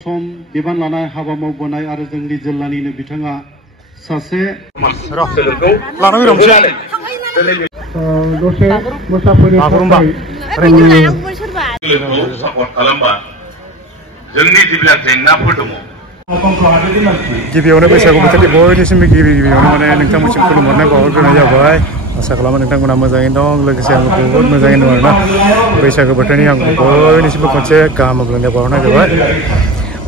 सम बिबान लानाय हाबा मावबोनाय आरो जोंनि जिल्लानिनो बिथाङा सासे दसे मोसाफैनो सापर्ट खालामबा जोंनि जिल्ला जेंनाफोर दङ। गिबियावनो बैसागु बोथोरनि बयनिसिमबो गिबियावनो माने नोंथांमोनसिम खुलुमहरनाय बावहरग्रोनाय जाबाय। आसा खालामो नोंथांमोना मोजाङैनो दं, लोगोसे आंबो बहुत मोजाङैनो दं आरोना। बैसागु बोथोरनि आं बयनिसिमबो खनसे गाहाम हामलायनाय बावहरनाय जाबाय।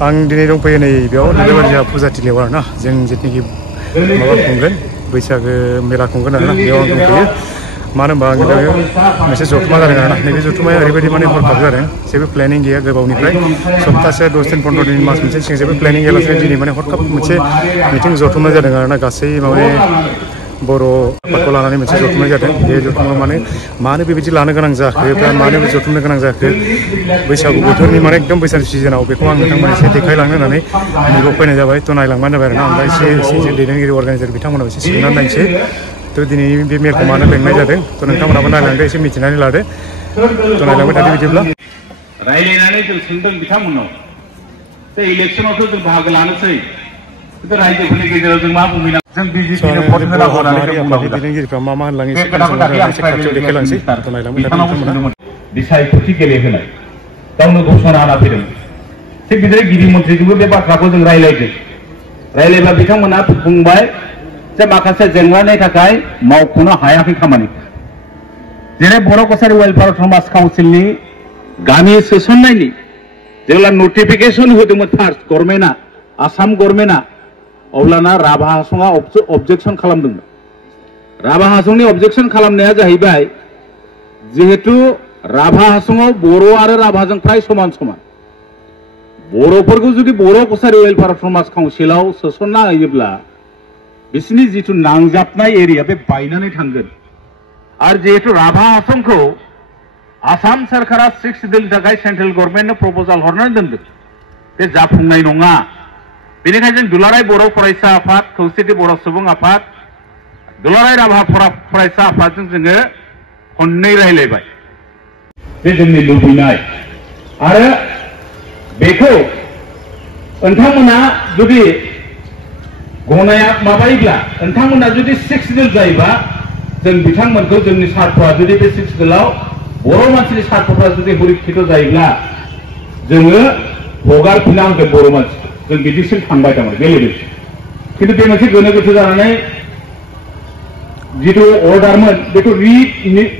आं दिनै दंफैयो नै बेयाव नोंथांमोन जोंहा फुजाथिलियाव आरोना, जों जिथुनिखि माबा खुंगोन बैसागो मेला खुंगोन आरोना, बेयाव आं दंफैयो। मानो होनबा आङो दायो मोनसे जथुमा जादों आरोना। नैबे जथुमाया ओरैबायदि माने हरखाब जादों, जेबो प्लेनिं गैया गोबावनिफ्राय। सप्तासे 10 दिन 15 दिन मास मोनसे सिगां जेबो प्लेनिं गैयालासेनो दिनै माने हरखाब मोनसे मिटिं जथुमा जादों आरोना। गासै माने बर' आफादखौ लानानै मोनसे जथुमनाय जादों। बे जथुमाव मानो बेबायदि लानो गोनां जाखो बा मानो जथुमनो गोनां जाखो बैसागु बोथोरनि माने एकदम बैसागु सिजोनाव, बेखौ आं नोंथांमोन एसे देखायलांनो होननानै नैबाव फैनाय जाबाय। थ' नायलांबानो जाबाय आरोना। ओमफ्राय एसे जों दैदेनगिरि अर्गानाइजार बिथांमोनाव एसे सोंनानै नायनोसै थ' दिनै बे मेलखौ मानो लेंनाय जादों। थ' नोंथांमोनाबो नायलांदो, एसे मिथिनानै लादो। थ' नायलांबाय थादो बिदिब्ला। रायलायनानै जों सोंदों बिथांमोनाव जे इलेक्सनावथ' जों बाहागो लानोसै, रायजोफोरनि गेजेराव जों मा बुंहैनांगौ, जों बिजेपिनो भट होनांगौ होननानै जों बुंनांगौ। दैदेनगिरिफ्रा मा होनलाङो एसे खाथियाव देखायलांसै। थ' नायलांबाय थादो नोंथांमोना। बिसायख'थि गेलेहोनाय गावनो घोषणा होना फैदों। थिग बिदिनो गिबि मन्थ्रिजोंबो बे बाथ्राखौ जों रायलायदों। रायलायब्ला बिथांमोना बुंबाय जे माखासे जेंनानि थाखाय मावख'नो हायाखै खामानि। जेरै बर' कसारि वेलफेयार समाज काउन्सिलनि गामि सोसननायनि जेब्ला नटिफिकेसन होदोंमोन फार्स्ट गभर्नमेन्टआ, आसाम गभर्नमेन्टआ, अब्लाना राभा हासंआ अबजेक्सन खालामदोंमोन। राभा हासंनि अबजेक्सन खालामनाया जाहैबाय, जिहेतु राभा हासंआव बर' आरो राभाजों फ्राय समान समान, बर'फोरखौ जुदि बर' कसारि वेलफेयार समाज काउन्सिलाव सोसनना होयोब्ला बिसोरनि जिथु नांजाबनाय एरिया बे बायनानै थांगोन। आरो जिहेतु राभा हासंखौ आसाम सरकारा 6 दिननि थाखाय सेन्ट्रेल गभर्नमेन्टनो प्रप'जाल हरनानै दोनदों, बे जाफुंनाय नङा। बेनिखायनो जों दुलाराय बर' फरायसा आफाद, खौसेथि बर' सुबुं आफाद, दुलाराय राभा फरायसा आफादजों जोङो खननै रायलायबाय। बे जोंनि लुबैनाय। आरो बेखौ नोंथांमोना जुदि गनाया माबायोब्ला, नोंथांमोना जुदि 6 दिल जायोबा, जों बिथांमोनखौ जोंनि सार्थ'आ जुदि बे 6 दिलाव बर' मानसिनि सार्थ'फ्रा जुदि सुरक्षित जायोब्ला जोङो हगारफिनना होगोन बर' मानसि। जों बिदिसिम थांबाय थारमाने बे लेभेलसिम। खिन्थु बे मोनसे गोनो गोथो जानानै जिथु अर्डारमोन बेखौ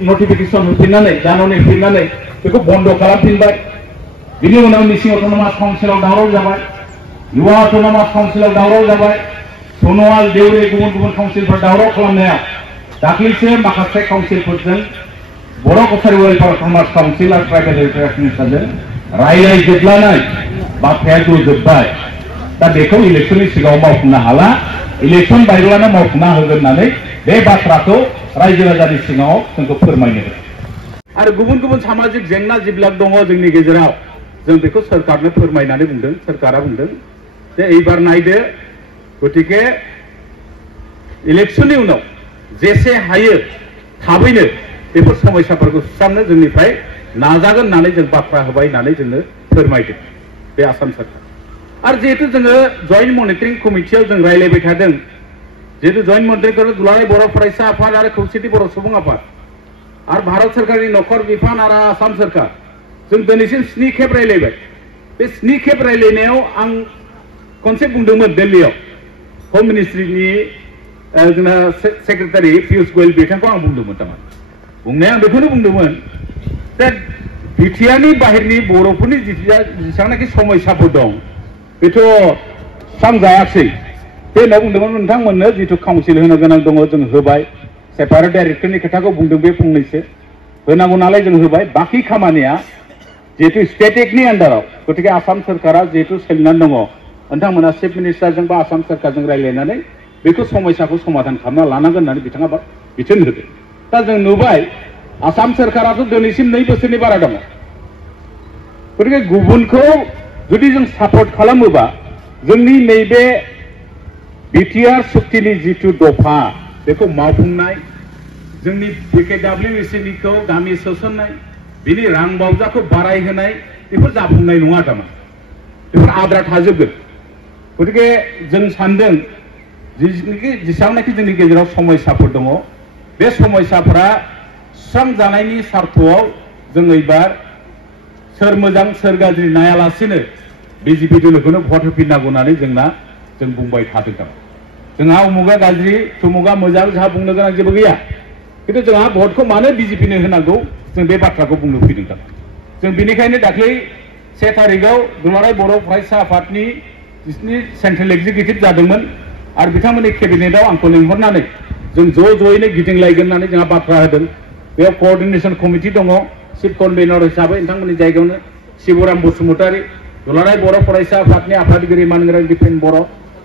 नटिफिकेसन होफिननानै दानाव होफिननानै बेखौ बन्द' खालामफिनबाय। बिनि उनाव मिसिं अट'नमास काउन्सिलाव दावराव जाबाय, युवा अट'नमास काउन्सिलाव दावराव जाबाय, सन'वाल, देउरि, गुबुन गुबुन काउन्सिलफोर दावराव खालामनायाव दाख्लैसो माखासे काउन्सिलफोरजों बर' कसारि वेलफेयार समाज काउन्सिल आरो ट्राइबेल वेलफेयार काउन्सिलजों रायलायजोबनानै बाथ्राया जजोब्बाय। दा बेखौ इलेक्सननि सिगाङाव मावफुंनो हाला, इलेक्सन बायब्लानो मावफुंना होगोन होननानै बे बाथ्राखौ रायजो राजानि सिगाङाव जोंखौ फोरमायनो होदों। आरो गुबुन गुबुन सामाजिक जेंना जिब्लाक दङ जोंनि गेजेराव, जों बेखौ सरकारनो फोरमायनानै बुंदों। सरकारा बुंदों जे एबार नायदो, गतिके इलेक्सननि उनाव जेसे हायो थाबैनो बेफोर समस्याफोरखौ सुस्रांनो जोंनिफ्राय नाजागोन होननानै जों बाथ्रा होबाय होननानै जोंनो फोरमायदों बे आसाम सरकार। आरो जिहेतु जोङो जइन्ट मनिटरिं कमिटियाव जों रायलायबाय थादों, जिहेतु जइन्ट मनिटरिं दुलाराय बर' फरायसा आफाद आरो खौसेथि बर' सुबुं आफाद आरो भारत सरकारनि नखर बिफान आरो आसाम सरकार, जों दिनैसिम 7 खेब रायलायबाय। बे 7 खेब रायलायनायाव आं खनसे बुंदोंमोन दिल्लीयाव, हम मिनिस्ट्रिनि जोंना सेक्रेटारि पियुष गोयल बिथांखौ आं बुंदोंमोन। थारमाने बुंनाया आं बेखौनो बुंदोंमोन दा बिटिआरनि बाहेरनि बर'फोरनि जेसेबांनाखि समस्याफोर दं बेथ' सुस्रांजायाखै। बे होनना बुंदोंमोन, नोंथांमोननो जिथु काउन्सिल होनो गोनां दङ जों होबाय। सेपारेट डाइरेक्टरनि खोथाखौ बुंदों बे फंनैसो होनांगौ नालाय जों होबाय। बाखि खामानिया जिहेतु स्टेट एक्टनि आन्डाराव, गतिके आसाम सरकारा जिहेतु सोलिनानै दङ, नोंथांमोना चिफ मिनिस्टारजों बा आसाम सरकारजों रायलायनानै बेखौ समस्याखौ समाधान खालामना लानांगोन होननानै बिथाङा बिथोन होदों। दा जों नुबाय आसाम सरकाराथ' दिनैसिम 2 बोसोरनि बारा दङ। गतिके गुबुनखौ जुदि जों सापर्ट खालामोबा जोंनि नैबे बिटिआर सुक्तिनि जिथु दफा बेखौ मावफुंनाय, जोंनि BKWSनिखौ गामि सोसननाय, बिनि रां बावजाखौ बारायहोनाय, बेफोर जाफुंनाय नङा। थारमाने बेफोर आद्रा थाजोबगोन गतिके जों सानदों जेसेबांनाखि जोंनि गेजेराव समस्याफोर दङ बे समस्याफोरा सुस्रांजानायनि सार्थआव जों एबार सोर मोजां सोर गाज्रि नायालासेनो बिजेपि दोलोखौनो भट होफिननांगौ होननानै जों बुंबाय थादों जोंहा उमुगा गाज्रि थुमुगा मोजां जोंहा बुंनो गोनां जेबो गैया खिन्थु जोंहा भटखौ मानो बिजेपिनो होनांगौ जों बे बाथ्राखौ बुंनो फैदों जों बेनिखायनो दाख्लै 1 तारिखआव दुलाराय बर' फरायसा आफादनि बिसिनि सेन्ट्रेल एक्जिकिउटिभ जादोंमोन आरो बिथांमोननि केबिनेटआव आंखौ लिंहरनानै जों ज'यैनो गिदिंलायगोन होननानै जोंहा बाथ्रा होदों बेयाव क'अर्डिनेशन कमिटि दङ चिफ कनभेनर हिसाबै नोंथांमोननि जायगायावनो शिवराम बसुमतारी दुलाराय बर' फरायसा आफादनि आफादगिरि मानगोनां दिपेन बर'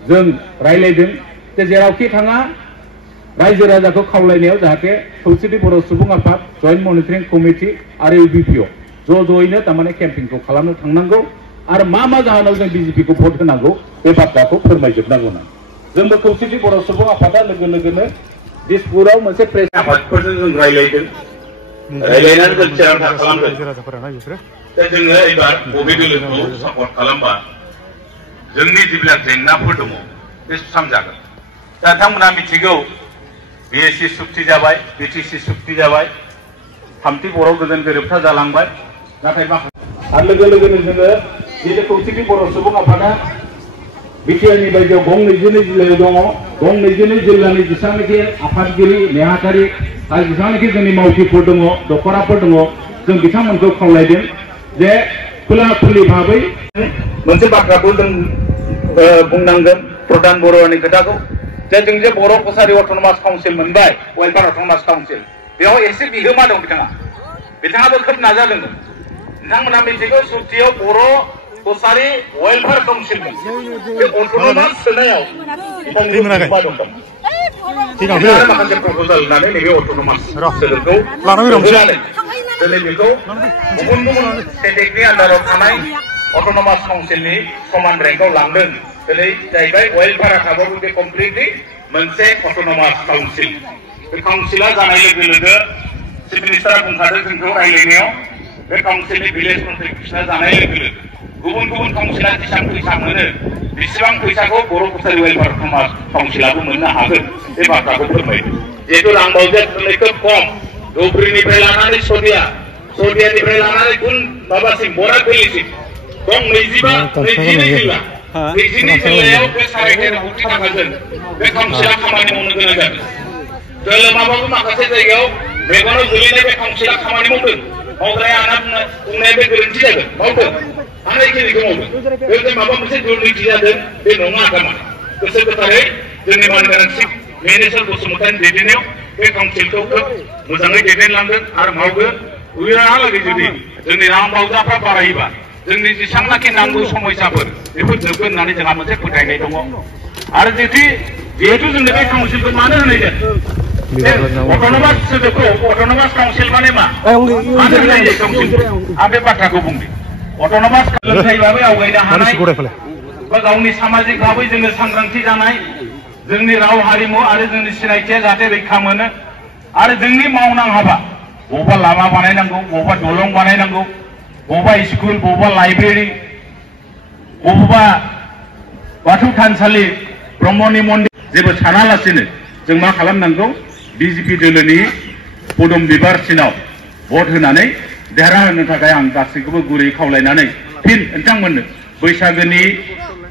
जों रायलायदों जे जेरावखि थाङा रायजो राजाखौ खावलायनायाव जाहाथे खौसेथि बर' सुबुं आफाद जयेन्ट मनिटरिं कमिटि आरो इउबिपिअ ज'यैनो तारमाने केम्पेइनखौ खालामनो थांनांगौ आरो मा जाहोनाव जों बिजेपिखौ भट होनांगौ बे बाथ्राखौ फोरमायजोबनांगौ होननानै जोंबो खौसेथि बर' सुबुं आफादा लोगोनो दिसपुराव मोनसे प्रेस आफादफोरजों जों रायलायदों रायलायनानै जों थिरांथा खालामदों दा जोङो एबार बबे दोलोखौ सापर्ट खालामबा जोंनि जेब्ला जेंनाफोर दङ बे सुस्रांजागोन दा नोंथांमोना मिथिगौ बिएससि सुक्ति जाबाय बिटिसि सुक्ति जाबाय थामथि बर' गोजोन गोरोबथा जालांबाय नाथाय माखासे आरो लोगोनो जोङो जिहेतु खौसेथि बर' सुबुं आफादा बिटिआरनि बायदियाव गं 22 जिल्लायाव दङ गं 22 जिल्लानि जेसेबांनाखि आफादगिरि नेहाथारि आरो जेसेबांनाखि जोंनि मावथिफोर दङ दखराफोर दङ जों बिथांमोनखौ खावलायदों जे खुला खुलि भाबै मोनसे बाथ्राखौ जों बुंनांगोन प्रधान बरुवानि खोथाखौ जे जों जे बर' कसारि अट'नमास काउन्सिल मोनबाय वेलफेयार अट'नमास काउन्सिल बेयाव एसे बिहोमा दं बिथाङाबो खोब नाजादों नोंथांमोना मिथिगौ सुक्तियाव बर' कसारि वेलफेयार काउन्सिल बे अट'नमास सोनायाव माखासे प्रप'जाल होनानै नैबे अट'नमास सोदोबखौ दिनै बेखौ गुबुन स्टेटनि आन्दाराव थानाय अट'नमास काउन्सिलनि समान रेंकआव लांदों दिनै जाहैबाय वेलफेयार थाबाबो बे कमप्लिटलि मोनसे अट'नमास काउन्सिल बे काउन्सिला जानाय लोगो चिफ मिनिस्टारा बुंखादों जोंखौ रायलायनायाव बे काउन्सिलनि भिलेज कन्ट्रिबिउसना जानाय लोगो गुबुन काउन्सिला जेसेबां फैसा मोनो बेसेबां फैसाखौ बर' कसारि वेलफेयार अट'नमास काउन्सिलाबो मोननो हागोन बे बाथ्राखौ फोरमायदों जिहेतु रांबावजाया खोब खम धुबुरीनिफ्राय लानानै सदियानिफ्राय लानानै गुबुन माबासिम बराकभेलिसिम गं 22 जिल्ला 22 जिल्लायाव बे 13.5 कोटि थाखाजों बे काउन्सिला खामानि मावनो गोनां जादों दोलोमाबाबो माखासे जायगायाव मेगनाव गोलैनाय बे काउन्सिला खामानि मावदों मावग्राया आंना बुंनाया बे गोरोन्थि जागोन मावदों हानायखिनिखौ मावदों बे माबा मोनसे दुर्निति जादों बे नङा थारमाने गोसो गोथारै जोंनि मानगोनां चिफ मिनिस्टार बसुमतारीनि दैदेननायाव बे काउन्सिलखौ खोब मोजाङै दैदेनलांगोन आरो मावगोन उनावहालागै जुदि जोंनि रांबावजाफ्रा बारायोबा जोंनि जेसेबांनाखि नांगौ समस्याफोर बेफोर जोबगोन होननानै जोंहा मोनसे फोथायनाय दङ आरो जिहेतु जोंनो बे काउन्सिलखौ मानो होनाय जादों अट'नमास सोदोबखौ अट'नमास काउन्सिल माने मा मानो होनाय जायो काउन्सिल आं बे बाथ्राखौ बुंदों अट'नमास सोलोंथाइ भाबै आवगायनो हानाय बा गावनि सामाजिक भाबै जोङो सांग्रांथि जानाय जोंनि राव हारिमु आरो जोंनि सिनायथिया जाहाथे रैखा मोनो आरो जोंनि मावनां हाबा बबेबा लामा बानायनांगौ बबेबा दलं बानायनांगौ बबेबा स्कुल बबेबा लाइब्रेरि बबेबा बाथौ थानसालि ब्रह्मनि मन्दिर जेबो सानालासेनो जों मा खालामनांगौ बिजेपि दोलोनि पदुम बिबारसिनाव भट होनानै देरहाहोनो थाखाय आं गासैखौबो गुरै खावलायनानै फिन नोंथांमोननो बैसागोनि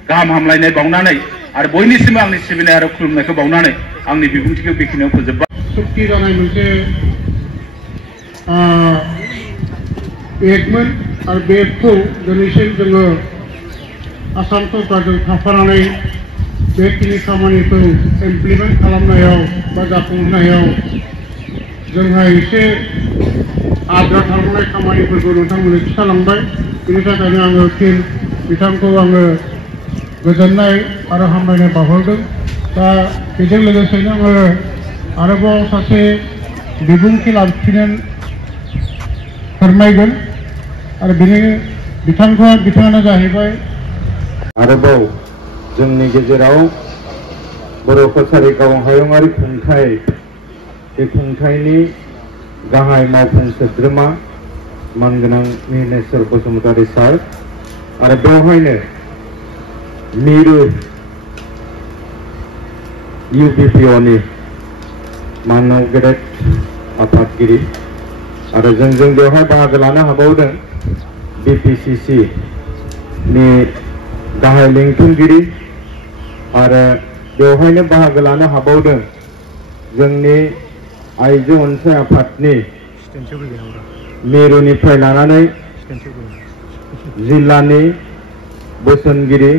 गाहाम हामलायनाय बावनानै आरो बयनिसिमबो आंनि सिबिनाय आरो खुलुमनायखौ बावनानै आंनि बिबुंथिखौ बेखिनियाव फोजोबबाय सुक्ति जानाय मोनसे एक्टमोन आरो बे एक्टखौ दिनैसिम जोङो आसाम सरकारजों थाफानानै बेखिनि खामानिखौ इमप्लिमेन्ट खालामनायाव बा जाफुंहोनायाव जोंहा एसे आद्रा थालांनाय खामानिफोरखौ नोंथांमोननो खिथालांबाय बेनि थाखायनो आङो फिन बिथांखौ आङो गोजोननाय आरो हामलायनाय बावहरदों दा बेजों लोगोसेनो आङो आरोबाव सासे बिबुंथि लाखिनो फोरमायगोन आरो बिथाङानो जाहैबाय आरोबाव जोंनि गेजेराव बर' कसारि गाव हायुङारि खुंथाइ बे खुंथाइनि गाहाय मावफुं सोद्रोमा मानगोनां मिनेश्वर बसुमतारी सार आरो बेवहायनो मिरु UPPOनि मानव गेदेर आफादगिरि आरो जों बेवहाय बाहागो लानो हाबावदों BPCC नि गाहाय लेंथुमगिरि आरो बेवहायनो बाहागो लानो हाबावदों जोंनि आइजो अनसाय आफादनि मिरुनिफ्राय लानानै जिल्लानि बोसोनगिरि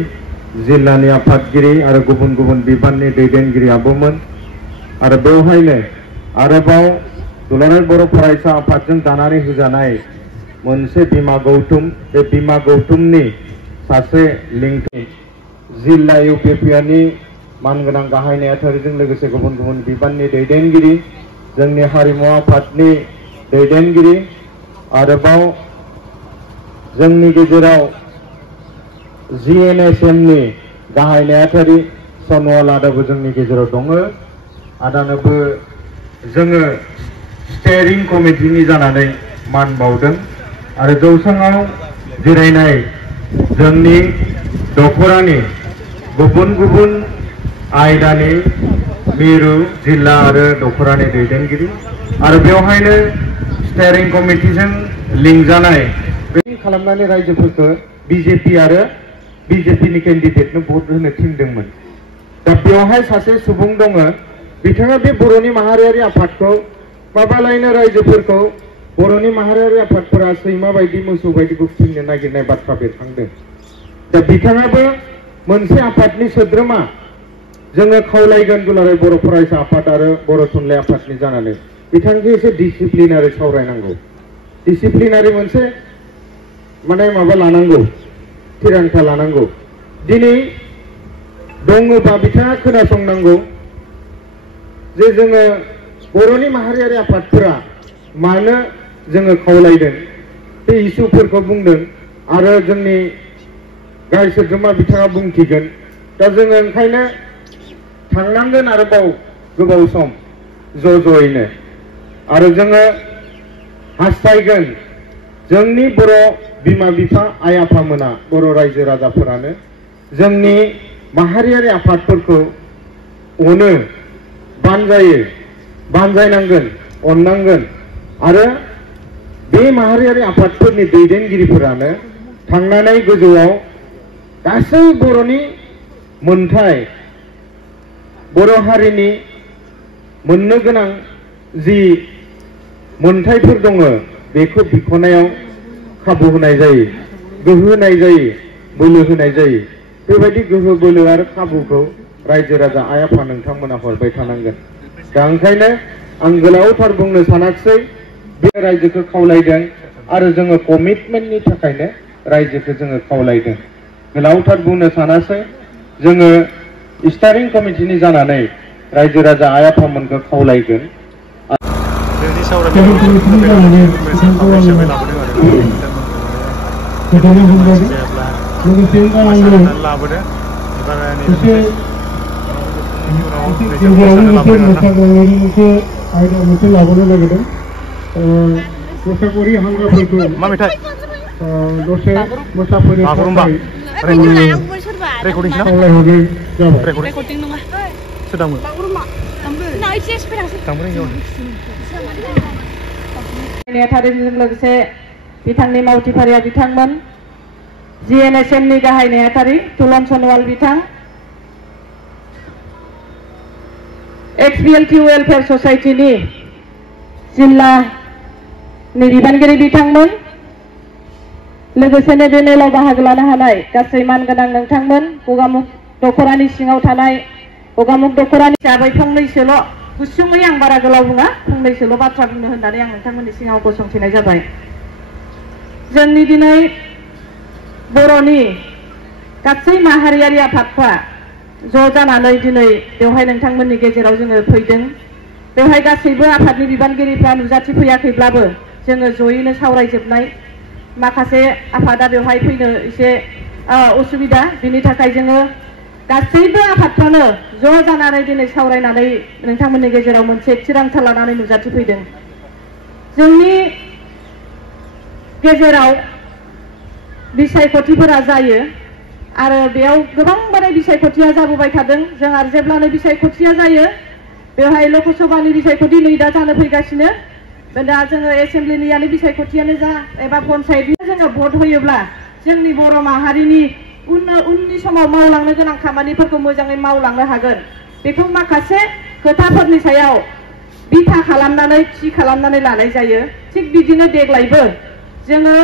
जिल्लानि आफादगिरि आरो गुबुन गुबुन बिबाननि दैदेनगिरि आबौमोन आरो बेवहायनो आरोबाव दुलाराय बर' फरायसा आफादजों दानानै होजानाय मोनसे बिमा गौथुम बे बिमा गौथुमनि सासे लिंथुम जिल्ला UPPOनि मानगोनां गाहाय नेहाथारिजों लोगोसे गुबुन गुबुन बिबाननि दैदेनगिरि जोंनि हारिमु आफादनि दैदेनगिरि आरोबाव जोंनि गेजेराव GNSM नि गाहाय नेहाथारि सनवाल आदाबो जोंनि गेजेराव दङ आदानोबो जोङो स्टेरिं कमिटिनि जानानै मान बावदों आरो जौसाङाव जिरायनाय जोंनि दखरानि गुबुन गुबुन आयदानि मिरु जिल्ला आरो दखरानि दैदेनगिरि आरो बेवहायनो स्टेरिं कमिटिजों लिंजानाय बे खालामनानै रायजोफोरखौ BJP आरो BJPनि केन्डिडेटनो भट होनो थिनदोंमोन दा बेवहाय सासे सुबुं दङ बिथाङा बे बर'नि माहारियारि आफादखौ माबालायनो रायजोफोरखौ बर'नि माहारियारि आफादफोरा सैमा बायदि मोसौ बायदि बुख्रिनो नागिरनाय बाथ्रा बेरखांदों दा बिथाङाबो मोनसे आफादनि सोद्रोमा जोङो खावलायगोन दुलाराय बर' फरायसा आफाद आरो बर' थुनलाइ आफादनि जानानै बिथांखौ एसे डिसिप्लिनारि सावरायनांगौ डिसिप्लिनारि मोनसे माने माबा लानांगौ थिरांथा लानांगौ दिनै दङबा बिथाङा खोनासंनांगौ जे जोङो बर'नि माहारियारि आफादफोरा मानो जोङो खावलायदों बे इस्युफोरखौ बुंदों आरो जोंनि गाहाय सोद्रोमा बिथाङा बुंथिगोन दा जोङो ओंखायनो थांनांगोन आरोबाव गोबाव सम ज'यैनो आरो जोङो हास्थायगोन जोंनि बर' बिमा बिफा आइ आफामोना बर' रायजो राजाफोरानो जोंनि माहारियारि आफादफोरखौ अनो बानजायो बानजायनांगोन अननांगोन आरो बे माहारियारि आफादफोरनि दैदेनगिरिफोरानो थांनानै गोजौआव गासै बर'नि मोनथाय बर' हारिनि मोननो गोनां जि मोनथायफोर दङ बेखौ बिख'नायाव खाबु होनाय जायो गोहो होनाय जायो बोलो होनाय जायो बेबायदि गोहो बोलो आरो खाबुखौ रायजो राजा आइ आफा नोंथांमोना हरबाय थानांगोन दा ओंखायनो आं गोलावथार बुंनो सानाखिसै बे रायजोखौ खावलायदों आरो जोङो कमिटमेन्टनि थाखायनो रायजोखौ जोङो खावलायदों गोलावथार बुंनो सानासै जोङो स्टारिं कमिटिनि जानानै रायजो राजा आइ आफामोनखौ खावलायगोन नेहाथारिजों लोगोसे बिथांनि मावथिफारिया बिथांमोन GNSM नि गाहाय नेहाथारि तुलन सनवाल बिथां XBLT वेलफेयार ससाइटिनि जिल्लानि बिबानगिरि बिथांमोन लोगोसेनो बे मेलाव बाहागो लानो हानाय गासै मानगोनां नोंथांमोन गगामुख दखरानि सिङाव थानाय गगामुख दखरानि हिसाबै फंनैसोल' गुसुङै आं बारा गोलाव बुङा फंनैसोल' बाथ्रा बुंनो होननानै आं नोंथांमोननि सिगाङाव गसंथिनाय जाबाय जोंनि दिनै बर'नि गासै माहारियारि आफादफ्रा ज' जानानै दिनै बेवहाय नोंथांमोननि गेजेराव जोङो फैदों बेवहाय गासैबो आफादनि बिबानगिरिफ्रा नुजाथिफैयाखैब्लाबो जोङो ज'यैनो सावरायजोबनाय माखासे आफादा बेवहाय फैनो एसे उसुबिदा बिनि थाखाय जोङो गासैबो आफादफ्रानो ज' जानानै दिनै सावरायनानै नोंथांमोननि गेजेराव मोनसे थिरांथा लानानै नुजाथिफैदों जोंनि गेजेराव बिसायख'थिफोरा जायो आरो बेयाव गोबां बाराय बिसायख'थिया जाबोबाय थादों। जों आरो जेब्लानो बिसायख'थिया जायो बेवहाय लकसभानि बिसायख'थि नै दा जानो फैगासिनो। दा जोङो एसेम्ब्लिनियानो बिसायख'थियानो जा एबा पन्सायतनि जोङो भट होयोब्ला जोंनि बर' माहारिनि उननि समाव मावलांनो गोनां खामानिफोरखौ मोजाङै मावलांनो हागोन। बेखौ माखासे खोथाफोरनि सायाव बिथा खालामनानै थि खालामनानै लानाय जायो। थिग बिदिनो देग्लायबो जोङो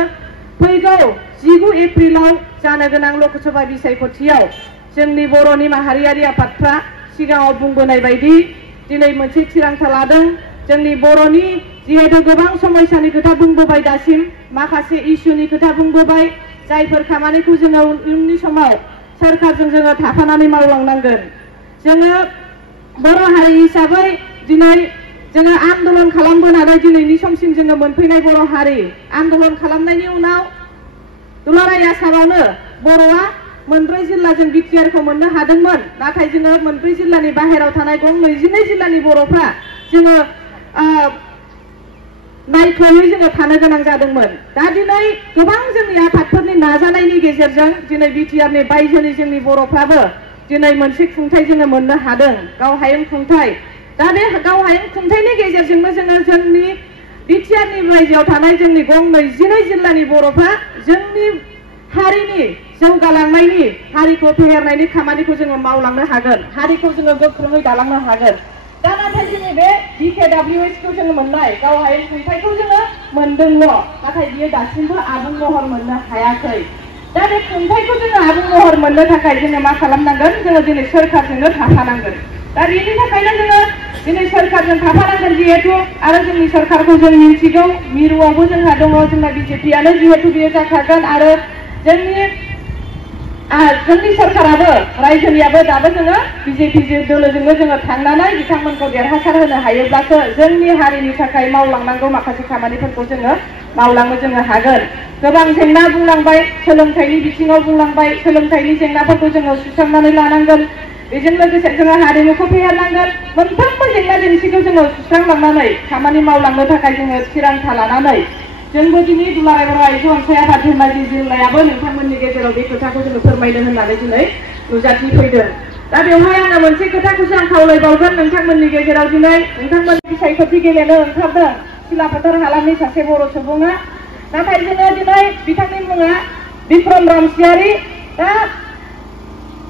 फैगौ 19 एप्रिलाव जानो गोनां लकसभा बिसायख'थियाव जोंनि बर'नि माहारियारि आफादफ्रा सिगाङाव बुंबोनाय बायदि दिनै मोनसे थिरांथा लादों। जोंनि बर'नि जिहेतु गोबां समस्यानि खोथा बुंबोबाय, दासिम माखासे इस्युनि खोथा बुंबोबाय, जायफोर खामानिखौ जोङो उननि समाव सोरखारजों जोङो थाफानानै मावलांनांगोन। जोङो बर' हारि हिसाबै दिनै जोङो आन्दलन खालामबोनानै दिनैनि समसिम जोङो मोनफैनाय बर' हारि। आन्दलन खालामनायनि उनाव दुलाराय आसामावनो बर'आ 4 जिल्लाजों बिटिआरखौ मोननो हादोंमोन। नाथाय जोङो 4 जिल्लानि बाहेराव थानाय गं 22 जिल्लानि बर'फ्रा जोङो नायथ'यै जोङो थानो गोनां जादोंमोन। दा दिनै गोबां जोंनि आफादफोरनि नाजानायनि गेजेरजों दिनै बिटिआरनि बायजोनि जोंनि बर'फ्राबो दिनै मोनसे खुंथाय जोङो मोननो हादों, गाव हायुं खुंथाय। दा बे गाव हायुं खुंथायनि गेजेरजोंनो जोङो जोंनि बिटिआरनि बायजोआव थानाय जोंनि गं 22 जिल्लानि बर'फ्रा जोंनि हारिनि जौगालांनायनि, हारिखौ फेहेरनायनि खामानिखौ जोङो मावलांनो हागोन, हारिखौ जोङो गोख्रोङै दालांनो हागोन। दा नाथाय जोङो बे बिकेडब्लिउएसखौ जोङो मोननाय गाव हायुं खुंथायखौ जोङो मोनदोंल', नाथाय बियो दासिमबो आबुं महर मोननो हायाखै। दा बे खुंथायखौ जोङो आबुं महर मोननो थाखाय जोङो मा खालामनांगोन? जोङो दिनै सोरखारजोंनो थाफानांगोन। दा बेनि थाखायनो जोङो दिनै सोरखारजों थाफानांगोन जिहेतु, आरो जोंनि सोरखारखौ जों मिन्थिगौ मिरुआवबो जोंहा दङ, जोंना बिजेपिआनो जिहेतु बियो जाखागोन। आरो जोंनि सोरखाराबो रायजोनियाबो दाबो जोङो बिजेपि दोलोजोंनो जोङो थांनानै बिथांमोनखौ देरहासार होनो हायोब्लासो जोंनि हारिनि थाखाय मावलांनांगौ माखासे खामानिफोरखौ जोङो मावलांनो जोङो हागोन। गोबां जेंना बुंलांबाय, सोलोंथाइनि बिथिङाव बुंलांबाय, सोलोंथाइनि जेंनाफोरखौ जोङो सुस्रांनानै लानांगोन। बेजों लोगोसे जोङो हारिमुखौ फेहेरनांगोन। मोनफ्रोमबो जेंना जेंसिखौ जोङो सुस्रांलांनानै खामानि मावलांनो थाखाय जोङो थिरांथा लानानै जोंबो दिनै दुलाराय बर' आइजो अनसाय आफाद धेमाजि जिल्लायाबो नोंथांमोननि गेजेराव बे खोथाखौ जोङो फोरमायनो होननानै दिनै नुजाथिफैदों। दा बेवहाय आङो मोनसे खोथाखौसो आं खावलायबावगोन नोंथांमोननि गेजेराव दिनै नोंथांमोननि बिसायख'थि गेलेनो ओंखारदों सिलाफोथार हालामनि सासे बर' सुबुङा। नाथाय जोङो दिनै बिथांनि मुङा बिक्रम रामसियारि। दा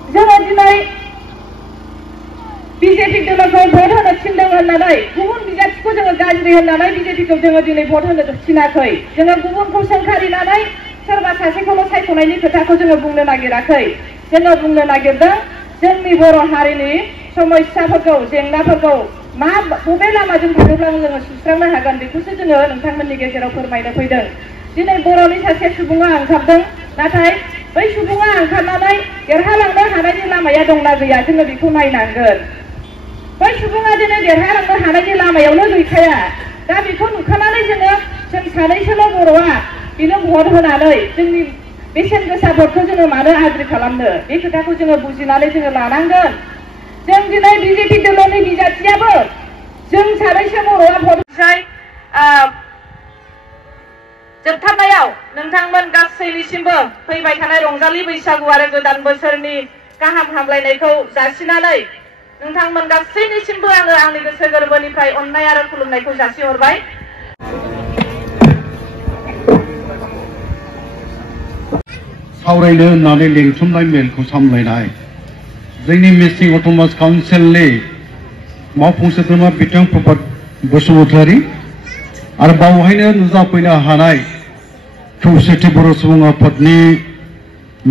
जोङो दिनै बिजेपि दोलोखौ भट होनो थिनदों होननानै गुबुन बिजाथिखौ जोङो गाज्रि होननानै बिजेपिखौ जोङो दिनै भट होनो थिनाखै। जोङो गुबुनखौ सोंखारिनानै सोरबा सासेखौल' सायख'नायनि खोथाखौ जोङो बुंनो नागिराखै। जोङो बुंनो नागिरदों जोंनि बर' हारिनि समस्याफोरखौ, जेंनाफोरखौ बबे लामाजों थाङोब्ला जोङो सुस्रांनो हागोन बेखौसो जोङो नोंथांमोननि गेजेराव फोरमायनो फैदों। दिनै बर'नि सासे सुबुङा ओंखारदों, नाथाय बै सुबुङा ओंखारनानै देरहालांनो हानायनि लामाया दंना गैया जोङो बेखौ नायनांगोन। बै सुबुङा दिनै देरहालांनो हानायनि लामायावनो गैखाया। दा बेखौ नुखानानै जों सानैसोल' बर'आ बेनो भट होनानै जोंनि बेसेन गोसा भटखौ जोङो मानो आद्रि खालामनो? बे खोथाखौ जोङो बुजिनानै जोङो लानांगोन। जों दिनै बिजेपि दोलोनि बिजाथियाबो जों सानैसो बर'आ भट होसै। जोबथारनायाव नोंथांमोन गासैनिसिमबो फैबाय थानाय रंजालि बैसागु आरो गोदान बोसोरनि गाहाम हामलायनायखौ जासिनानै नोंथांमोन गासैनिसिमबो आङो आंनि गोसो गोरबोनिफ्राय अननाय आरो खुलुमनायखौ जासिहरबाय। सावरायनो होननानै लिंथुमनाय मेलखौ सामलायनाय जोंनि मिसिं अट'नमास काउन्सिलनि मावफुं सोद्रोमा बिथां प्रभात बसुमतारी आरो बावहायनो नुजाफैनो हानाय खौसेथि बर' सुबुं आफादनि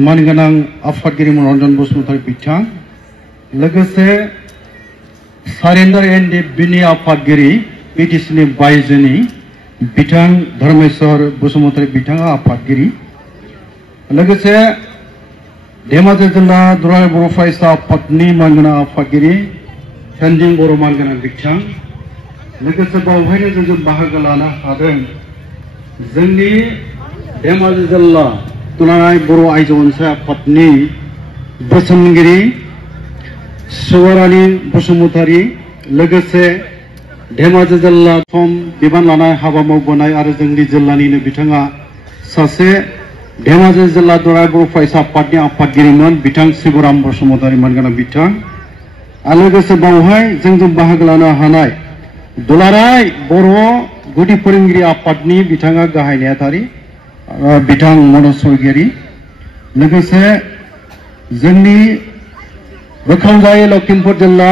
मानगोनां आफादगिरि मनरन्जन बसुमतारी बिथां, लोगोसे सारेन्डार एनडिएफबिनि आफादगिरि बिटिसिनि बायजोनि बिथां धर्मेश्वर बसुमतारी बिथाङा आफादगिरि, लोगोसे धेमाजि जिल्ला दुलाराय बर' फरायसा आफादनि मानगोनां आफादगिरि थेनजिं बर' मानगोनां बिथां, लोगोसे बावहायनो जों बाहागो लानो हादों जोंनि धेमाजि जिल्ला दुलाराय बर' आइजो अनसाय आफादनि बोसोनगिरि सुवारानि बसुमतारी, लोगोसे धेमाजि जिल्ला सम बिबान लानाय हाबा मावबोनाय आरो जोंनि जिल्लानिनो बिथाङा सासे धेमाजि जिल्ला दुलाराय बर' फरायसा आफादनि आफादगिरिमोन बिथां शिबराम बसुमतारीमोन गोनां बिथां आरो लोगोसे बावहाय जोंजों बाहागो लानो हानाय दुलाराय बर' गुदि फोरोंगिरि आफादनि बिथाङा गाहाय नेहाथारि बिथां मनज स्वरगियारि लोगोसे जोंनि बोखावजायै लखिमपुर जिल्ला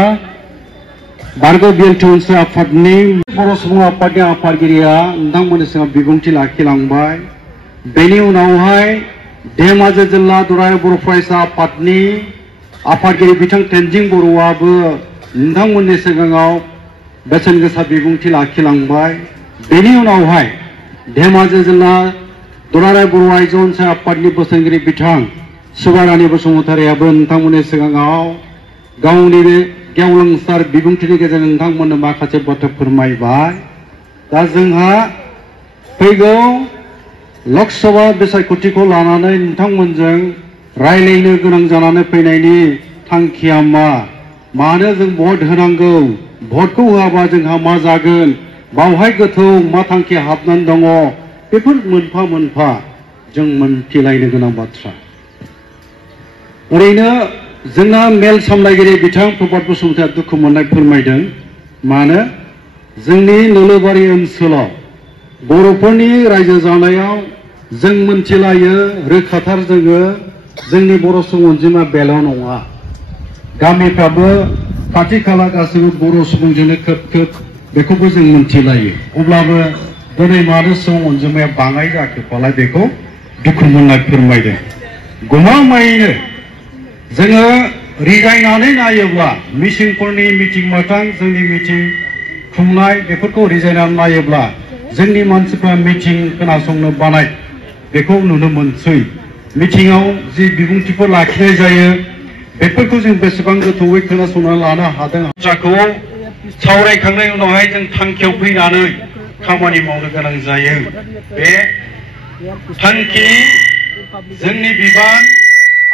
बारग' बिएलटि ओनसोल आफादनि बर' सुबुं आफादनि आफादगिरिया नोंथांमोननि सिगाङाव बिबुंथि लाखिलांबाय बेनि उनावहाय धेमाजि जिल्ला दुलाराय बर' फरायसा आफादनि आफादगिरि बिथां तेनजिं बर'आबो नोंथांमोननि सिगाङाव बेसेन गोसा बिबुंथि लाखिलांबाय बेनि उनावहाय धेमाजि जिल्ला दुलाराय बर' आइजो ओनसोल आफादनि बोसोनगिरि बिथां सुभारानी बसुमतारीयाबो नोंथांमोननि सिगाङाव गावनि गेवलांसार बिबुंथिनि गेजेरजों नोंथांमोननो माखासे बाथ्रा फोरमायबाय दा जोंहा फैगौ लकसभा बिसायख'थिखौ लानानै नोंथांमोनजों रायलायनो गोनां जानानै फैनायनि थांखिया मानो जों भट होनांगौ भटखौ होआबा जोंहा मा जागोन बावहाय गोथौ मा थांखि हाबनानै दङ बेफोर मोनफा मोनफा जों मोनथिलायनो गोनां बाथ्रा ओरैनो जोंना मेल सामलायगिरि बिथां प्रभात बसुमतारीया दुखु मोननाय फोरमायदों मानो जोंनि नोलोबारि ओनसोलाव बर'फोरनि रायजो जानायाव जों मोनथिलायो रोखाथार जोङो जोंनि बर' सुबुं अनजिमा बेल' नङा गामिफ्राबो खाथि खाला गासैबो बर' सुबुंजोंनो खोब बेखौबो जों मोनथिलायो अब्लाबो दिनै मानो सुबुं अनजिमाया बाङाय जाखोबालाय बेखौ दुखु मोननाय फोरमायदों गमामायैनो जोङो रिजायनानै नायोब्ला मिसिंफोरनि मिटिं मोथां जोंनि मिटिं खुंनाय बेफोरखौ रिजायनानै नायोब्ला जोंनि मानसिफ्रा मिटिं खोनासंनो बानाय बेखौ नुनो मोनसै मिटिंआव जि बिबुंथिफोर लाखिनाय जायो बेफोरखौ जों बेसेबां गोथौयै खोनासंना लानो हादों बाथ्राखौ सावरायखांनायनि उनावहाय जों थांखियाव फैनानै खामानि मावनो गोनां जायो बे थांखि जोंनि बिबान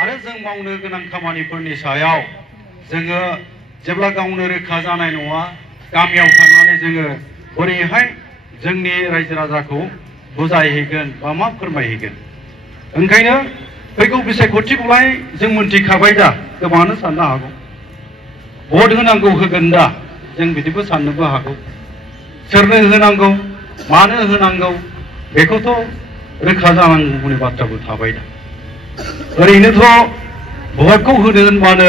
आरो जों मावनो गोनां खामानिफोरनि सायाव जोङो जेब्ला गावनो रोखा जानाय नङा गामियाव थांनानै जोङो बोरैहाय जोंनि रायजो राजाखौ बुजायहैगोन बा मा फोरमायहैगोन ओंखायनो फैगौ बिसायख'थिखौलाय जों मोनथिखाबाय दा गोबाङानो साननो हागौ भट होनांगौ होगोन दा जों बिदिबो साननोबो हागौ सोरनो होनांगौ मानो होनांगौ बेखौथ' रोखा जानांगौनि बाथ्राबो थाबाय दा ओरैनोथ' भटखौ होनो होनबानो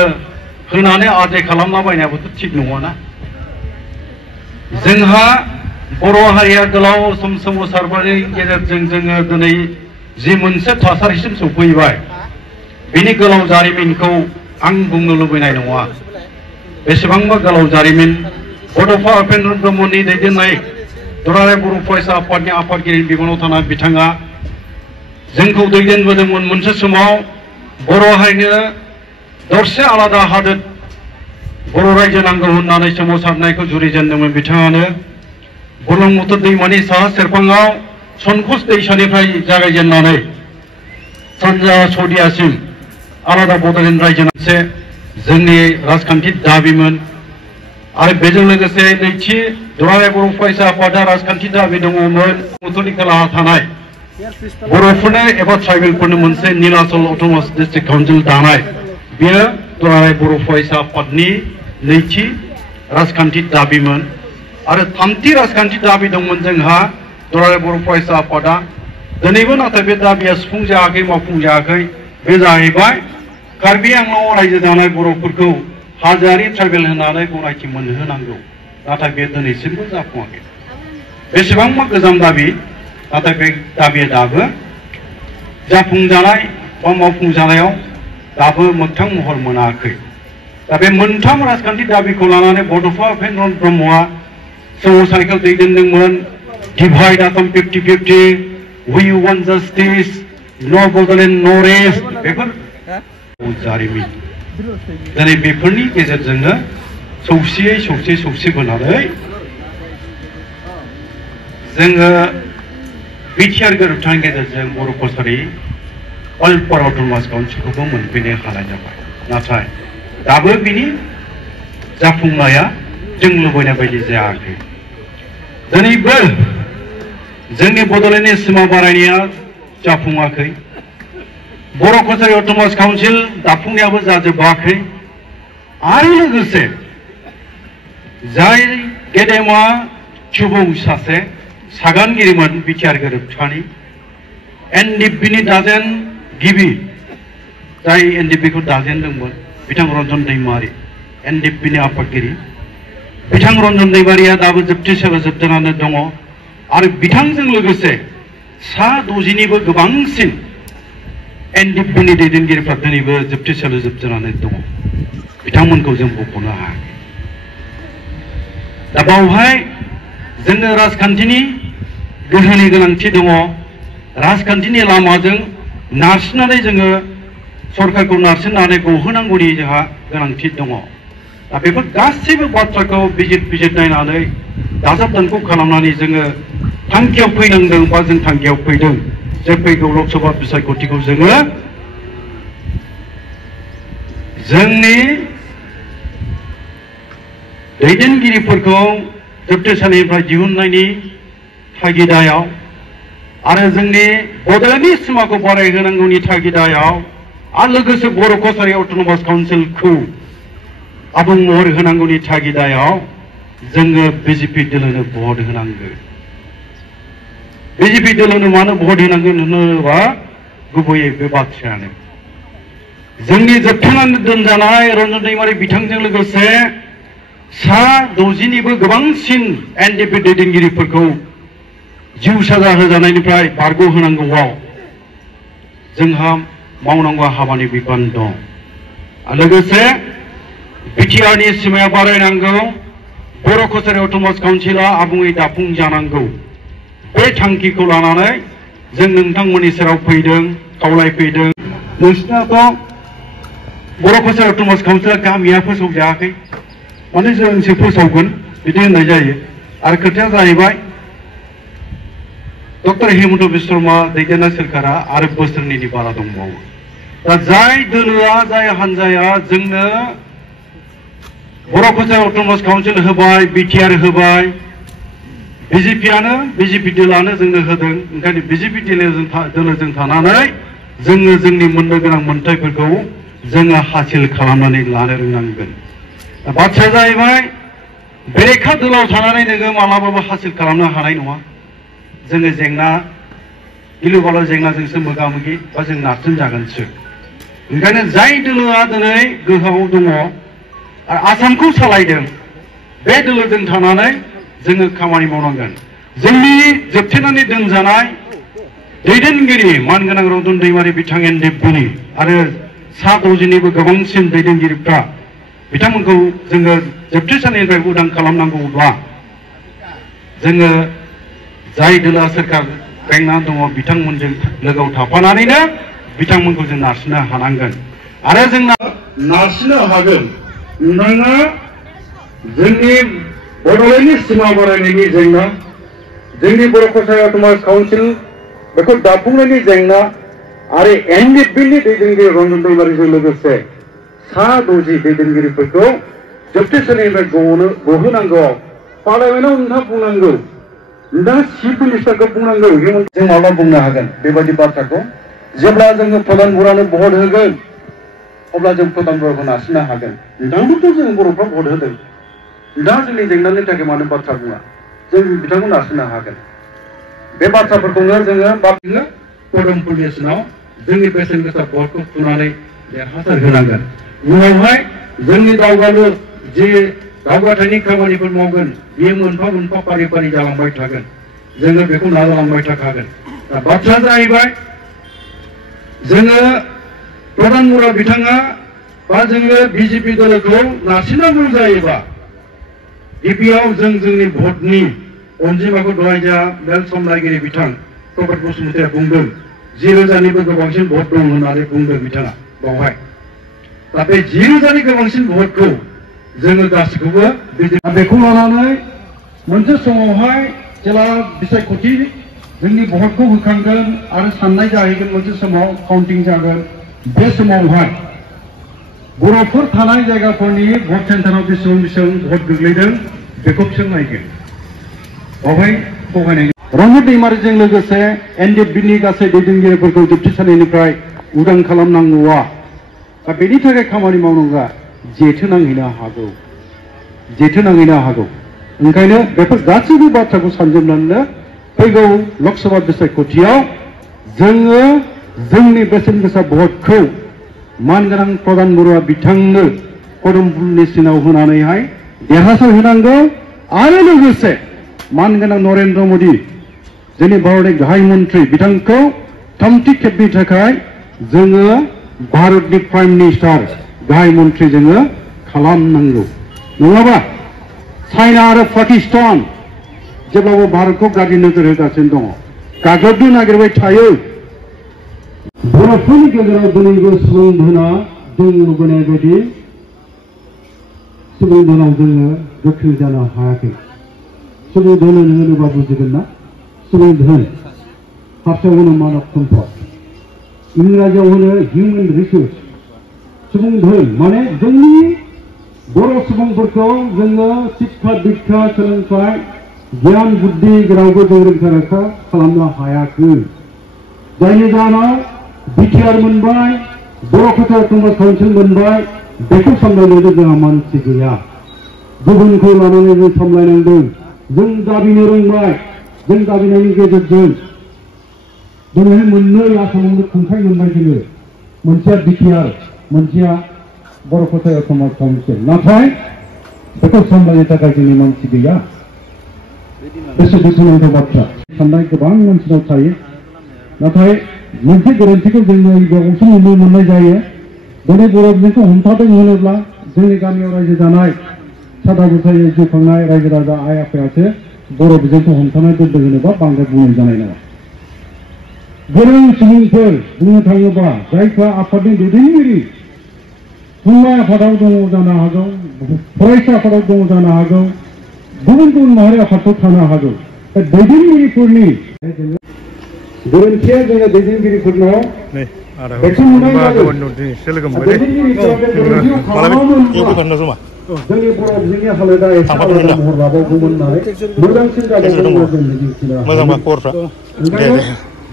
होनानै आदाय खालामलाबायनायाबोथ' थिग नङाना जोंहा बर' हारिया गोलाव सम सोमावसारनायनि गेजेरजों जोङो दिनै जि मोनसे थासारिसिम सफैबाय बेनि गोलाव जारिमिनखौ आं बुंनो लुबैनाय नङा बेसेबांबा गोलाव जारिमिन बड'फा उपेन्द्र ब्रह्मनि दैदेननाय दुलाराय बर' फरायसा आफादनि आफादगिरि बिबानाव थानाय बिथाङा जोंखौ दैदेनबोदोंमोन मोनसे समाव बर' हारिनो दरसे आलादा हादोर बर' रायजो नांगौ होननानै सोमावसारनायखौ जुरिजेनदोंमोन बिथाङानो बुरलुंबुथुर दैमानि साहा सेरफाङाव सनकस दैसानिफ्राय जागायजेननानै सानजा सदियासिम आलादा बड'लेण्ड रायजो मोनसे जोंनि राजखान्थि दाबिमोन आरो बेजों लोगोसे नैथि दुलाराय बर' फरायसा आफादा राजखान्थि दाबि दङमोन बुरलुंबुथुरनि खोलाहा थानाय बर'फोरनो एबा ट्राइबेलफोरनो मोनसे नीलाचल अट'नमास डिस्ट्रिक्ट काउन्सिल दानाय बेयो दुलाराय बर' फरायसा आफादनि नैथि राजखान्थि दाबिमोन आरो थामथि राजखान्थि दाबि दंमोन जोंहा दुलाराय बर' फरायसा आफादा दिनैबो नाथाय बे दाबिया सुफुंजायाखै मावफुंजायाखै बे जाहैबाय कार्बि आंलंआव रायजो जानाय बर'फोरखौ हाजोआरि ट्राइबेल होननानै गनायथि मोनहोनांगौ नाथाय बे दिनैसिमबो जाफुङाखै बेसेबांबा गोजाम दाबि नाथाय बे दाबिया दाबो जाफुंजानाय बा मावफुंजानायाव दाबो मोगथां महर मोनाखै दा बे मोनथाम राजखान्थि दाबिखौ लानानै बड'फा उपेन्द्र ब्रह्मआ सोमावसारनायखौ दैदेनदोंमोन divide Assam 50-50 we want justice no Bodoland नो रेस्ट बेफोर जारिमिन दिनै बेफोरनि गेजेरजोंनो सौसिबोनानै जोङो बिटिआर गोरोबथानि गेजेरजों बर' कसारि अल्पार अट'नमास काउन्सिलखौबो मोनफैनो हानाय जाबाय नाथाय दाबो बिनि जाफुंनाया जों लुबैनाय बायदि जायाखै दिनैबो जोंनि बड'लेण्डनि सिमा बारायनाया जाफुङाखै बर' कछारी अट'नमास काउन्सिल दाफुंनायाबो जाजोबाखै आरो लोगोसे जाय गेदेमा सुबुं सासे सागानगिरिमोन बिटिआर गोरोबथानि एनडिपिनि दाजेन गिबि जाय एनडिपिखौ दाजेनदोंमोन बिथां रन्जन दैमारि एनडिपिनि आफादगिरि बिथां रन्जन दैमारिया दाबो जोबथेसालियाव जोबजानानै दङ आरो बिथांजों लोगोसे सा 60निबो गोबांसिन एनडिपिनि दैदेनगिरिफ्रा दिनैबो जोबथेसालियाव जोबजानानै दङ बिथांमोनखौ जों बख'नो हायाखै दा बावहाय जोंनो राजखान्थिनि गोहोनि गोनांथि दङ राजखान्थिनि लामाजों नारसिननानै जोङो सरकारखौ नारसिननानै गहोनांगौनि जोंहा गोनांथि दङ दा बेफोर गासैबो बाथ्राखौ बिजिर नायनानै दाजाब दानख' खालामनानै जोङो थांखियाव फैनांदों बा जों थांखियाव फैदों जे फैगौ लकसभा बिसायख'थिखौ जोङो जोंनि दैदेनगिरिफोरखौ जोबथेसालिनिफ्राय दिहुननायनि थागिदायाव आरो जोंनि बड'लेण्डनि सिमाखौ बारायहोनांगौनि थागिदायाव आरो लोगोसे बर' कछारी अट'नमास काउन्सिलखौ आबुं महर होनांगौनि थागिदायाव जोङो बिजेपि दोलोनो भट होनांगोन बिजेपि दोलोनो मानो भट होनांगोन होनोबा गुबैयै बे बाथ्रायानो जोंनि जोबथेनानै दोनजानाय रन्जन दैमारि बिथांजों लोगोसे सा 60निबो गोबांसिन एनडिपि दैदेनगिरिफोरखौ जिउ साजा होजानायनिफ्राय बारग'होनांगौआव जोंहा मावनांगौ हाबानि बिबान दं आरो लोगोसे बिटिआरनि सिमाया बारायनांगौ बर' कछारी अट'नमास काउन्सिला आबुङै दाफुंजानांगौ बे थांखिखौ लानानै जों नोंथांमोननि सेराव फैदों खावलायफैदों नोंसिनाथ' बर' कछारी अट'नमास काउन्सिला गामिया फोसावजायाखै माने जोंसो फोसावगोन बिदि होननाय जायो आरो खोथाया जाहैबाय डक्टर हेमन्त बिश्व शर्मा दैदेननाय सोरखारा आरो बोसोरनैनि बारा दंबावो दा जाय दोलोआ जाय हान्जाया जोंनो बर' कछारी अट'नमास काउन्सिल होबाय बिटिआर होबाय बिजेपि दोलानो जोंनो होदों ओंखायनो बिजेपि दोलोजों थानानै जोङो जोंनि मोननो गोनां मोन्थायफोरखौ जोङो हासिल खालामनानै लानो रोंनांगोन बाथ्राया जाहैबाय बेरेखा दोलाव थानानै नोङो मालाबाबो हासिल खालामनो हानाय नङा जोङो जेंना गिलु बालु जेंनाजोंसो मोगा मोगि बा जों नारसिनजागोनसो ओंखायनो जाय दोलोआ दिनै गोहोआव दङ आरो आसामखौ सालायदों बे दोलोजों थानानै जोङो खामानि मावनांगोन जोंनि जोबथेनानै दोनजानाय दैदेनगिरि मानगोनां रन्जन दैमारि बिथां एनडिपिनि आरो सा 60निबो गोबांसिन दैदेनगिरिफ्रा बिथांमोनखौ जोङो जोबथेसालिनिफ्राय उदां खालामनांगौब्ला जोङो जाय दोला सोरखार बेंना दङ बिथांमोनजों लोगोआव थाफानानैनो बिथांमोनखौ जों नारसिननो हानांगोन आरो जोंना नारसिननो हागोन नोंथाङा जोंनि बड'लेण्डनि सिमा बारायनायनि जेंना जोंनि बर' कछारी अट'नमास काउन्सिल बेखौ दाफुंनायनि जेंना आरो एनडिपिनि दैदेनगिरि रन्जन दैमारिजों लोगोसे सा 60 दैदेनगिरिफोरखौ जोबथेसालिनिफ्राय गहोनांगौआव पार्लामेन्टआव नोंथाङा बुंनांगौ नोंथाङा चिफ मिनिस्टारखौ बुंनांगौ जों माब्ला बुंनो हागोन बेबायदि बाथ्राखौ जेब्ला जोङो प्रधान बुरानो भट होगोन अब्ला जों प्रधान बुराखौ नारसिननो हागोन नोंथांमोनथ' जों बर'फ्रा भट होदों नोंथाङा जोंनि जेंनानि थाखाय मानो बाथ्रा बुङा जों बिथांखौ नारसिननो हागोन बे बाथ्राफोरखौनो जोङो पदम पुलिसनाव जोंनि बेसेन गोसा भटखौ थुनानै देरहासार होनांगोन उनावहाय जोंनि दावगालु जे दावगाथायनि खामानिफोर मावगोन बेयो मोनफा मोनफा फारि फारि जालांबाय थागोन जोङो बेखौ नाजालांबाय थाखागोन दा बाथ्राया जाहैबाय जोङो प्रधान बुरा बिथाङा बा जोङो बिजेपि दोलोखौ नारसिननांगौ जायोबा गिबियाव जों जोंनि भटनि अनजिमाखौ दहाय जा मेल सामलायगिरि बिथां प्रभात बसुमतारिया बुंदों 10,000निबो गोबांसिन भट दं होननानै बुंदों बिथाङा बावहाय दा बे 10,000नि गोबांसिन भटखौ जोङो गासैखौबो बेखौ लानानै मोनसे समावहाय जेला बिसायख'थि जोंनि भटखौ होखांगोन आरो साननाय जाहैगोन मोनसे समाव काउन्टिं जागोन बे समावहाय बर'फोर थानाय जायगाफोरनि भट सेन्टाराव बेसेबां भट गोग्लैदों बेखौ बिसोर नायगोन बावहाय थगायनाय रन्जन दैमारिजों लोगोसे एनडिपिनि गासै दैदेनगिरिफोरखौ जोबथेसालिनिफ्राय उदां खालामनांगौआ दा बेनि थाखाय खामानि मावनांगौआ जेथो नांहैनो हागौ ओंखायनो बेफोर गासैबो बाथ्राखौ सानजोबनानै फैगौ लकसभा बिसायख'थियाव जोङो जोंनि बेसेन गोसा भटखौ मानगोनां प्रधान बरुवा बिथांनो पदमफुलनि सिनाव होनानैहाय देरहासार होनांगौ आरो लोगोसे मानगोनां नरेन्द्र मोदी जोंनि भारतनि गाहाय मन्त्रि बिथांखौ थामथि खेबनि थाखाय जोङो भारतनि प्राइम मिनिस्टार गाहाय मन्त्रि जोङो खालामनांगौ नङाबा चाइना आरो पाकिस्तान जेब्लाबो भारतखौ गाज्रि नोजोर होगासिनो दङ गाग्लोबनो नागिरबाय थायो बर'फोरनि गेजेराव दिनैबो सुबुं धोना जों लुबैनाय बायदि सुबुं धोनाव जोङो गोख्रों जानो हायाखै सुबुं धोन होनोबा बुजिगोन ना सुबुं धोन हारसायाव होनो मानब सम्पद इंराजियाव होनो हिउमेन रिसोर्स सुबुं धोन माने जोंनि बर' सुबुंफोरखौ जोङो शिक्षा दीक्षा सोलोंथाइ गियान बुद्धि जेरावबो जों रोंखा रोखा खालामनो हायाखै जायनि जाहोनाव बिटिआर मोनबाय बर' कचार समाज काउन्सिल मोनबाय बेखौ सामलायनो जोंहा मानसि गैया गुबुनखौ लानानै जों सामलायनांदों जों दाबिनो रोंबाय जों दाबिनायनि गेजेरजों दिनै मोननै आसामावनो खुंथाय मोनबाय जोङो मोनसेया बिटिआर मोनसेया बर' कचार समाज काउन्सिल नाथाय बेखौ सामलायनो थाखाय जोंनि मानसि गैया बेसे दुखुनांथाव बाथ्रा साननाय गोबां मानसिनाव थायो नाथाय मोनसे गोरोन्थिखौ जोंनि बेयावसो नुनो मोननाय जायो दिनै बर' बिजोंखौ हमथादों होनोब्ला जोंनि गामियाव रायजो जानाय सादा बुथायै जिउ खांनाय रायजो राजा आइ आफायासो बर' बिजोंखौ हमथानाय दोनदों होनोबा बांद्राय बुंनाय जानाय नङा गोरों सुबुंफोर बुंनो थाङोबा जायफ्रा आफादनि दैदेनगिरि थुनलाइ आफादाव दङ जानो हागौ फरायसा आफादाव दङ जानो हागौ गुबुन गुबुन माहारि आफादफोर थानो हागौ दा दैदेनगिरिफोरनि गोरोन्थिया जोङो दैदेनगिरिफोरनाव बेखौ नुनाय जादों जोंनि बर' बिजोंनि हालोदा एसे आलादा महर लाबावगौमोन होननानै मोजांसिन जाबावगौमोन जों मिजिंथिनो ओंखायनो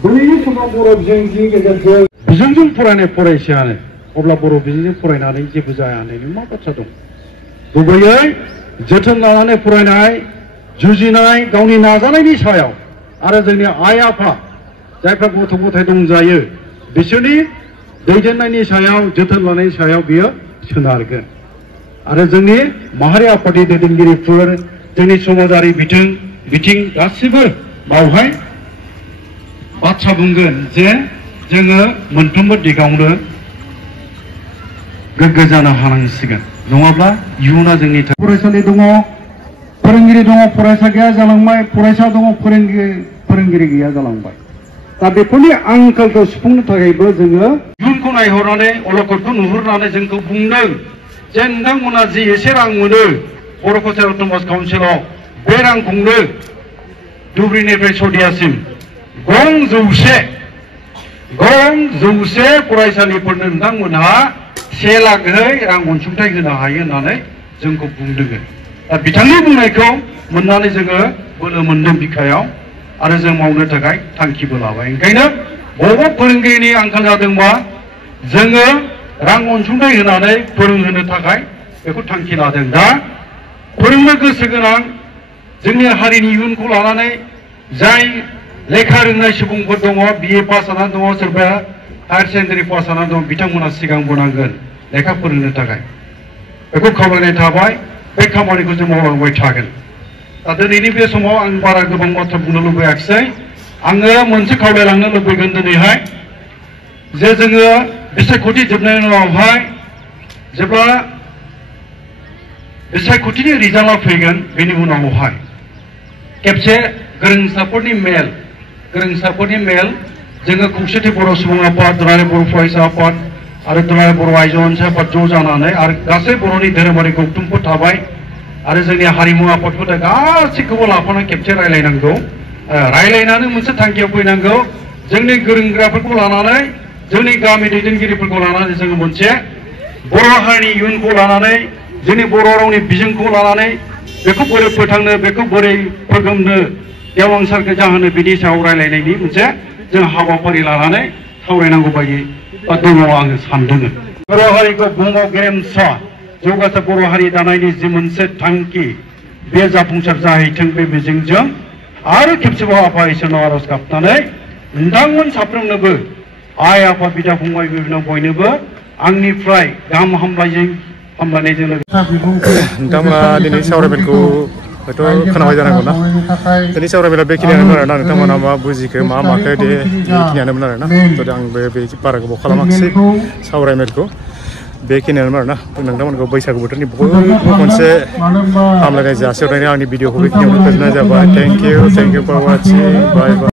दिनैनि समाव बर' बिजोंनि गेजेरजों बिजोंजों फरायनाय फरायसायानो अब्ला बर' बिजोंजों फरायनानै जेबो जाया होननायनि मा बाथ्रा दं गुबैयै जोथोन लानानै फरायनाय जुजिनाय गावनि नाजानायनि सायाव आरो जोंनि आइ आफा जायफ्रा गथ' गथाय दंजायो बिसोरनि दैदेननायनि सायाव जोथोन लानायनि सायाव बियो सोनारगोन आरो जोंनि माहारि आफादनि दैदेनगिरिफोर जोंनि समाजारि बिथिं गासिबो बावहाय बाथ्रा बुंगोन जे जोङो मोनफ्रोमबो दिगावनो गोग्गो जानो हानांसिगोन नङाब्ला इयुना जोंनि थाखाय फरायसालि दङ फोरोंगिरि दङ फरायसा गैया जालांबाय फरायसा दङ फोरोंगिरि गैया जालांबाय दा बेफोरनि आंखालखौ सुफुंनो थाखायबो जोङो इयुनखौ नायहरनानै अलखदखौ नुहुरनानै जोंखौ बुंदों जे नोंथांमोना जि एसे रां मोनो बर' कचार समाज काउन्सिलाव बे रांखौनो धुबुरीनिफ्राय सदियासिम गं जौसे फरायसालिफोरनो नोंथांमोनहा 1 लाखहै रां अनसुंथाइ होनो हायो होननानै जोंखौ बुंदों दा बिथांनि बुंनायखौ मोननानै जोङो बोलो मोनदों बिखायाव आरो जों मावनो थाखाय थांखिबो लाबाय ओंखायनो बबेबा फोरोंगिरिनि आंखाल जादोंबा जोङो रां अनसुंथाइ होनानै फोरोंहोनो थाखाय बेखौ थांखि लादों दा फोरोंनो गोसो गोनां जोंनि हारिनि इयुनखौ लानानै जाय लेखा रोंनाय सुबुंफोर दङ BA पास जानानै दङ सोरबाया हायार सेकेन्डारि पास जानानै दं बिथांमोना सिगांबोनांगोन लेखा फोरोंनो थाखाय बेखौ खावलायनाय थाबाय बे खामानिखौ जों मावलांबाय थागोन दा दिनैनि बे समाव आं बारा गोबां बाथ्रा बुंनो लुबैयाखिसै आङो मोनसे खावलायलांनो लुबैगोन दिनैहाय जे जोङो बिसायख'थि जोबनायनि उनावहाय जेब्ला बिसायख'थिनि रिजाल्टआ फैगोन बेनि उनावहाय खेबसे गोरोंसाफोरनि मेल जोङो खौसेथि बर' सुबुं आफाद दुलाराय बर' फरायसा आफाद आरो दुलाराय बर' आइजो अनसाय आफाद ज' जानानै आरो गासै बर'नि धोरोमारि गौथुमफोर थाबाय आरो जोंनि हारिमु आफादफोर गासैखौबो लाफानानै खेबसे रायलायनांगौ रायलायनानै मोनसे थांखियाव फैनांगौ जोंनि गोरों गोराफोरखौ लानानै जोंनि गामि दैदेनगिरिफोरखौ लानानै जोङो मोनसे बर' हारिनि इयुनखौ लानानै जोंनि बर' रावनि बिजोंखौ लानानै बेखौ बोरै फोथांनो बेखौ बोरै फोगोमनो गेवलांसार जाहोनो बिनि सायाव रायलायनायनि मोनसे जों हाबाफारि लानानै सावरायनांगौ बायदि दङ आङो सानदों बर' हारिखौ बुहुमाव गेरेमसा जौगासार बर' हारि दानायनि जि मोनसे थांखि बे जाफुंसार जाहैथों बे मिजिंजों आरो खेबसेबाव आफा इसोरनाव आरज गाबनानै नोंथांमोन साफ्रोमनोबो आइ आफा बिदा फंबाय बिनानाव बयनोबो आंनिफ्राय गाहाम हामलायनायजों लोगोसे नोंथांमोना दिनै सावरायमेलखौ हयथ' खोनाबाय जानांगौ ना दिनै सावरायमेला बेखिनियानोमोन आरोना नोंथांमोना मा बुजिखो मा माखो दे बेखिनियानोमोन आरोना जुदि आंबो बे बारा गोबाव खालामाखिसै सावरायमेलखौ बेखिनियानोमोन आरोना नोंथांमोनखौ बैसागु बोथोरनि बयबो मोनसे हामलायनाय जासिहरनायनि आंनि भिडिअखौ बेखिनियावनो फोजोबनाय जाबाय thank you for watching bye bye